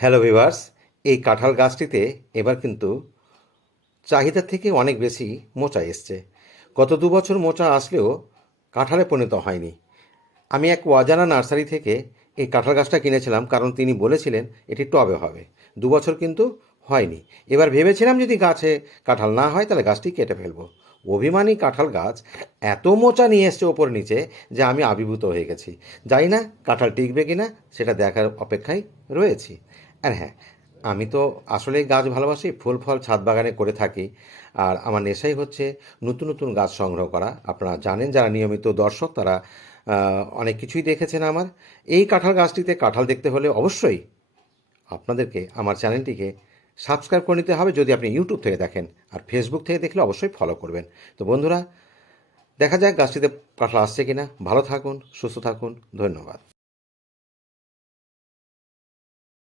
Hello viewers, এই কাঁঠাল গাছটিতে এবার কিন্তু চাহিদার থেকে অনেক বেশি মোচা এসছে। গত ২ বছর মোচা আসলেও কাঁঠালে পরিণত হয়নি। আমি এক অজানা নার্সারি থেকে এই কাঁঠাল গাছটা কিনেছিলাম, কারণ তিনি বলেছিলেন এটি টবে হবে। ২ বছর কিন্তু হয়নি। এবার ভেবেছিলাম যদি গাছে কাঁঠাল না হয় তাহলে গাছটি কেটে ফেলবো। অভিমানী কাঁঠাল গাছ এত মোচা নিয়ে এসছে ওপর নিচে যে আমি আবির্ভূত হয়ে গেছি। জানি না কাঁঠাল টিকবে কি না, সেটা দেখার অপেক্ষায় রয়েছি। আর হ্যাঁ, আমি তো আসলেই গাছ ভালোবাসি, ফুল ফল ছাদ বাগানে করে থাকি। আর আমার নেশাই হচ্ছে নতুন নতুন গাছ সংগ্রহ করা। আপনারা জানেন, যারা নিয়মিত দর্শক তারা অনেক কিছুই দেখেছেন আমার। এই কাঁঠাল গাছটিতে কাঁঠাল দেখতে হলে অবশ্যই আপনাদেরকে আমার চ্যানেলটিকে সাবস্ক্রাইব করে নিতে হবে যদি আপনি ইউটিউব থেকে দেখেন, আর ফেসবুক থেকে দেখলে অবশ্যই ফলো করবেন। তো বন্ধুরা, দেখা যাক গাছটিতে কাঁঠাল আসছে কিনা। ভালো থাকুন, সুস্থ থাকুন, ধন্যবাদ।